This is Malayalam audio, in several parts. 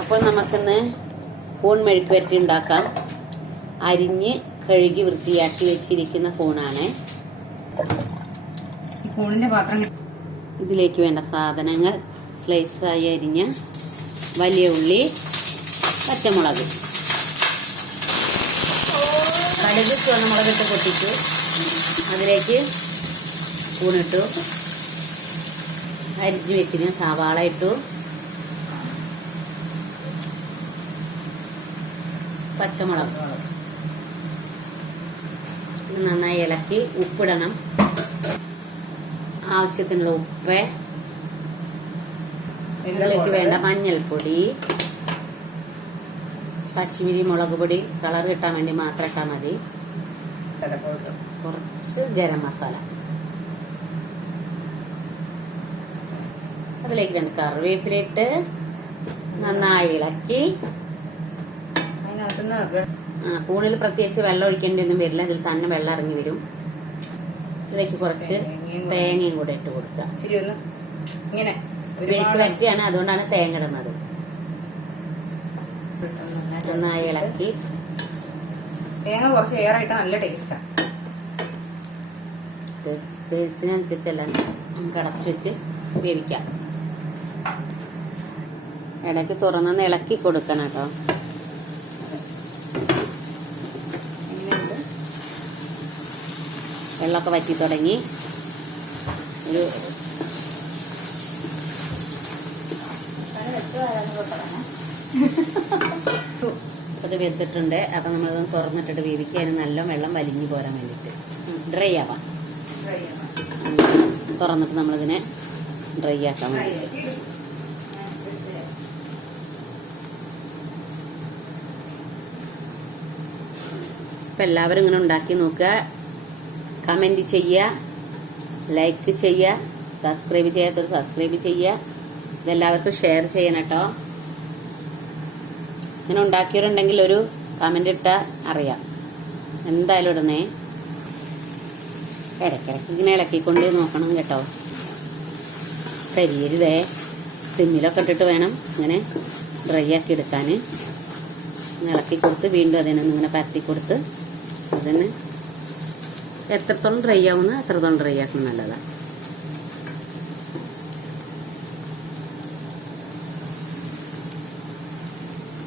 അപ്പോൾ നമുക്കിന്ന് കൂൺ മെഴുക്ക് വരട്ടി ഉണ്ടാക്കാം. അരിഞ്ഞ് കഴുകി വൃത്തിയാക്കി വെച്ചിരിക്കുന്ന കൂണാണ്. കൂണിന്റെ പാത്രം ഇതിലേക്ക് വേണ്ട സാധനങ്ങൾ സ്ലൈസായി അരിഞ്ഞ വലിയ ഉള്ളി പച്ചമുളക്. കടുക് ചുവന്നമുളകിട്ട് പൊട്ടിച്ചു. അതിലേക്ക് കൂണിട്ടു. അരിഞ്ഞു വെച്ചിരുന്ന സവാള ഇട്ടു. പച്ചമുളക്. നന്നായി ഇളക്കി ഉപ്പിടണം. ആവശ്യത്തിനുള്ള ഉപ്പ്. ഇതിലേക്ക് വേണ്ട മഞ്ഞൾപ്പൊടി. കശ്മീരി മുളക് പൊടി. കളർ കിട്ടാൻ വേണ്ടി മാത്രം ഇട്ടാൽ മതി. കുറച്ച് ഗരം മസാല. അതിലേക്ക് രണ്ട് കറിവേപ്പിലിട്ട് നന്നായി ഇളക്കി കൂണിൽ പ്രത്യേകിച്ച് വെള്ളം ഒഴിക്കേണ്ടി ഒന്നും വരില്ല. ഇതിൽ തന്നെ വെള്ളം ഇറങ്ങി വരും. ഇതിലേക്ക് കുറച്ച് തേങ്ങയും കൂടെ. ഇട്ട് കൊടുക്കുക. ഇങ്ങനെ വരട്ടിയാണ്. അതുകൊണ്ടാണ് തേങ്ങ ഇടുന്നത്. നന്നായി ഇളക്കി. തേങ്ങ കുറച്ച് ഏറായിട്ട് നല്ല ടേസ്റ്റാണ് ടേസ്റ്റിനനുസരിച്ചല്ല നമുക്ക് അടച്ചു വെച്ച് വേവിക്കാം. ഇടയ്ക്ക് തുറന്നു ഇളക്കി കൊടുക്കണം കേട്ടോ. വെള്ളമൊക്കെ വറ്റി തുടങ്ങി. ഒരു അത് വെന്തിട്ടുണ്ട്. അപ്പൊ നമ്മളത് തുറന്നിട്ടിട്ട് വേവിക്കാൻ നല്ല വെള്ളം വലിഞ്ഞു പോരാൻ വേണ്ടിയിട്ട്. ഡ്രൈ ആവാം. തുറന്നിട്ട് നമ്മളിതിനെ ഡ്രൈ ആക്കാൻ വേണ്ടി. അപ്പം എല്ലാവരും ഇങ്ങനെ ഉണ്ടാക്കി നോക്കുക. കമന്റ് ചെയ്യുക ലൈക്ക് ചെയ്യുക സബ്സ്ക്രൈബ് ചെയ്യാത്തവർ സബ്സ്ക്രൈബ് ചെയ്യുക. ഇതെല്ലാവർക്കും ഷെയർ ചെയ്യണം കേട്ടോ. ഇങ്ങനെ ഉണ്ടാക്കിയവരുണ്ടെങ്കിൽ ഒരു കമന്റ് ഇട്ടാൽ അറിയാം. എന്തായാലും ഇടണേ. ഇടയ്ക്കിടയ്ക്ക് ഇങ്ങനെ ഇളക്കിക്കൊണ്ട് നോക്കണം കേട്ടോ. കരിയരുതേ സിമ്മിലൊക്കെ ഇട്ടിട്ട് വേണം ഇങ്ങനെ ഡ്രൈ ആക്കി എടുക്കാൻ ഇളക്കി കൊടുത്ത് വീണ്ടും അതിനൊന്നിങ്ങനെ പരത്തി കൊടുത്ത് അതിന് എത്രത്തോളം ഡ്രൈ ആവുന്ന അത്രത്തോളം ഡ്രൈ ആക്കുന്ന നല്ലതാണ്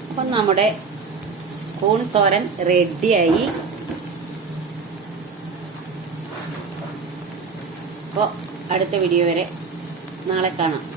അപ്പം നമ്മുടെ കൂൺ തോരൻ റെഡിയായി അപ്പോൾ അടുത്ത വീഡിയോ വരെ നാളെ കാണാം.